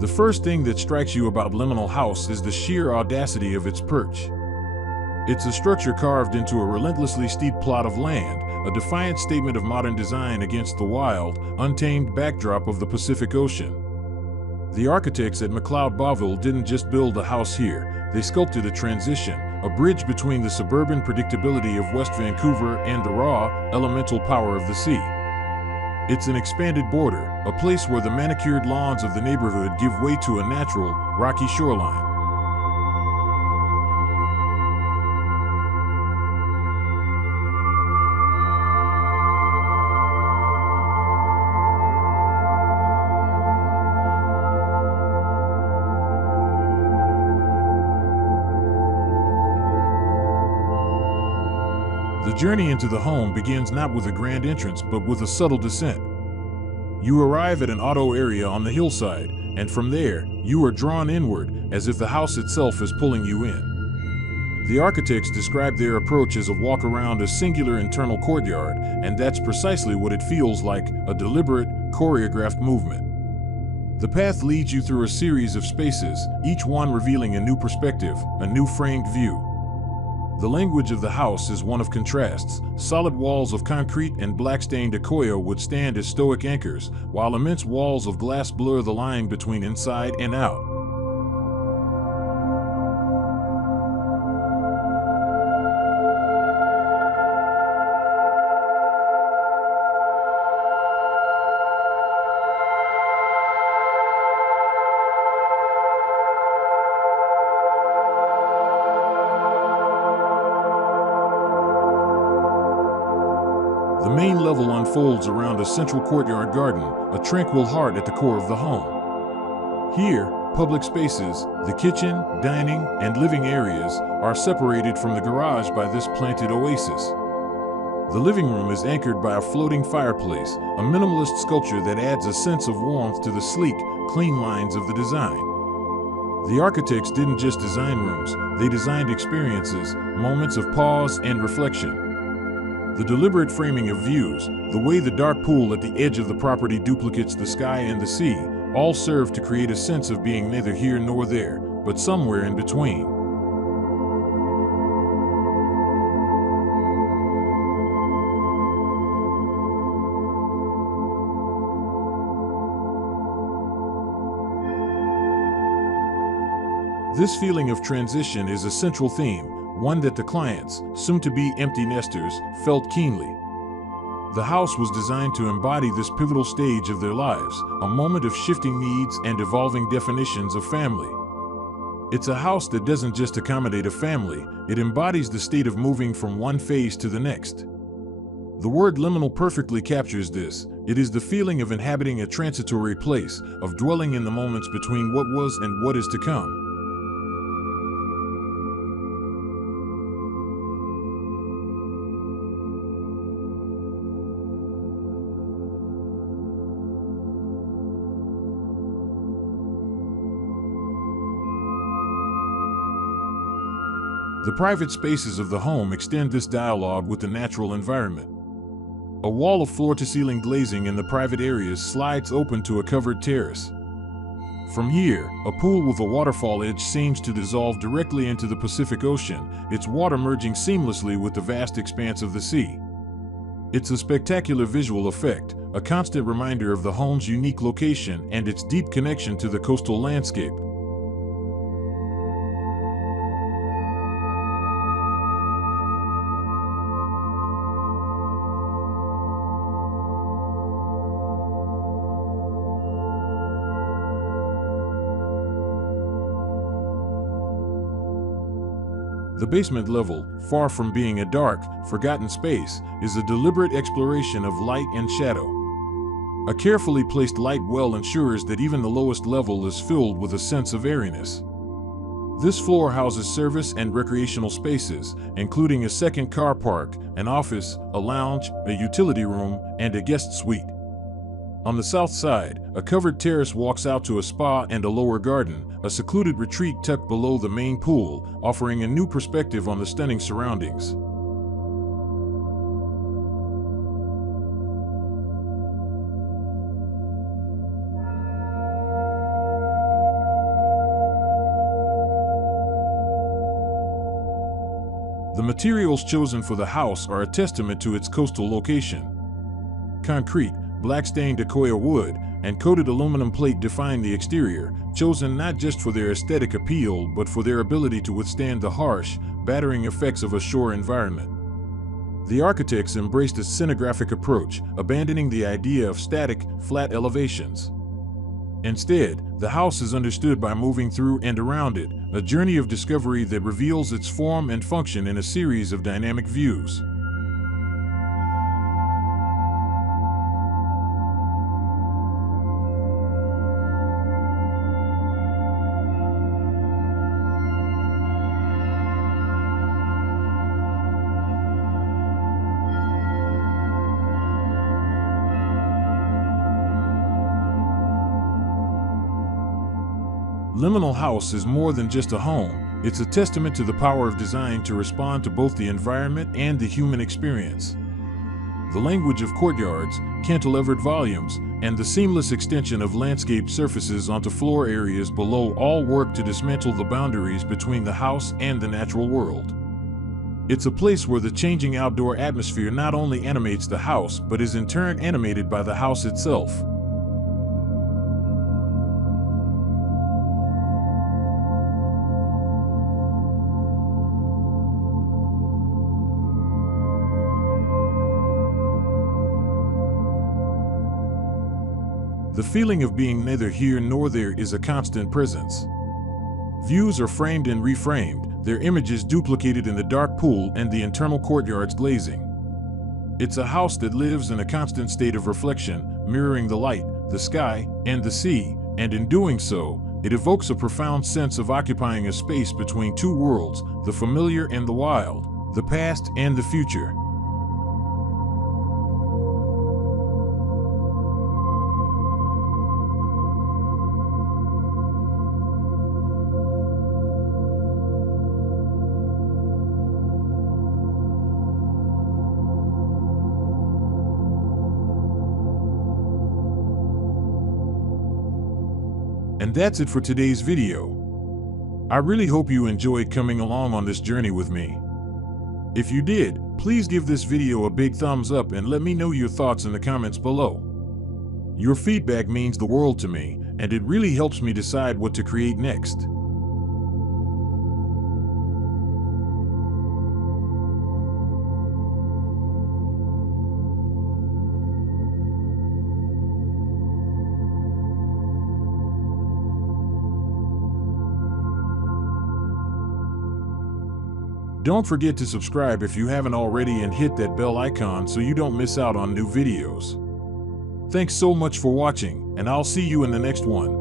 The first thing that strikes you about Liminal House is the sheer audacity of its perch. It's a structure carved into a relentlessly steep plot of land, a defiant statement of modern design against the wild, untamed backdrop of the Pacific Ocean. The architects at McLeod Bovell didn't just build a house here, they sculpted a transition, a bridge between the suburban predictability of West Vancouver and the raw, elemental power of the sea. It's an expanded border, a place where the manicured lawns of the neighborhood give way to a natural, rocky shoreline. The journey into the home begins not with a grand entrance but with a subtle descent. You arrive at an auto area on the hillside, and from there, you are drawn inward, as if the house itself is pulling you in. The architects describe their approach as a walk around a singular internal courtyard, and that's precisely what it feels like, a deliberate, choreographed movement. The path leads you through a series of spaces, each one revealing a new perspective, a new framed view. The language of the house is one of contrasts. Solid walls of concrete and black-stained accoya would stand as stoic anchors, while immense walls of glass blur the line between inside and out. The main level unfolds around a central courtyard garden, a tranquil heart at the core of the home. Here, public spaces, the kitchen, dining, and living areas, are separated from the garage by this planted oasis. The living room is anchored by a floating fireplace, a minimalist sculpture that adds a sense of warmth to the sleek, clean lines of the design. The architects didn't just design rooms, they designed experiences, moments of pause and reflection. The deliberate framing of views, the way the dark pool at the edge of the property duplicates the sky and the sea, all serve to create a sense of being neither here nor there, but somewhere in between. This feeling of transition is a central theme, one that the clients, soon-to-be empty nesters, felt keenly. The house was designed to embody this pivotal stage of their lives, a moment of shifting needs and evolving definitions of family. It's a house that doesn't just accommodate a family, it embodies the state of moving from one phase to the next. The word liminal perfectly captures this. It is the feeling of inhabiting a transitory place, of dwelling in the moments between what was and what is to come. The private spaces of the home extend this dialogue with the natural environment. A wall of floor-to-ceiling glazing in the private areas slides open to a covered terrace. From here, a pool with a waterfall edge seems to dissolve directly into the Pacific Ocean, its water merging seamlessly with the vast expanse of the sea. It's a spectacular visual effect, a constant reminder of the home's unique location and its deep connection to the coastal landscape. The basement level, far from being a dark, forgotten space, is a deliberate exploration of light and shadow. A carefully placed light well ensures that even the lowest level is filled with a sense of airiness. This floor houses service and recreational spaces, including a second car park, an office, a lounge, a utility room, and a guest suite. On the south side, a covered terrace walks out to a spa and a lower garden, a secluded retreat tucked below the main pool, offering a new perspective on the stunning surroundings. materials chosen for the house are a testament to its coastal location. Concrete, black-stained accoya wood, and coated aluminum plate define the exterior, chosen not just for their aesthetic appeal but for their ability to withstand the harsh, battering effects of a shore environment. The architects embraced a scenographic approach, abandoning the idea of static, flat elevations. Instead, the house is understood by moving through and around it, a journey of discovery that reveals its form and function in a series of dynamic views. Liminal House is more than just a home, it's a testament to the power of design to respond to both the environment and the human experience. The language of courtyards, cantilevered volumes, and the seamless extension of landscaped surfaces onto floor areas below all work to dismantle the boundaries between the house and the natural world. It's a place where the changing outdoor atmosphere not only animates the house but is in turn animated by the house itself. The feeling of being neither here nor there is a constant presence. Views are framed and reframed, their images duplicated in the dark pool and the internal courtyard's glazing. It's a house that lives in a constant state of reflection, mirroring the light, the sky, and the sea, and in doing so, it evokes a profound sense of occupying a space between two worlds, the familiar and the wild, the past and the future. And that's it for today's video. I really hope you enjoyed coming along on this journey with me. If you did, please give this video a big thumbs up and let me know your thoughts in the comments below. Your feedback means the world to me, and it really helps me decide what to create next. Don't forget to subscribe if you haven't already and hit that bell icon so you don't miss out on new videos. Thanks so much for watching, and I'll see you in the next one.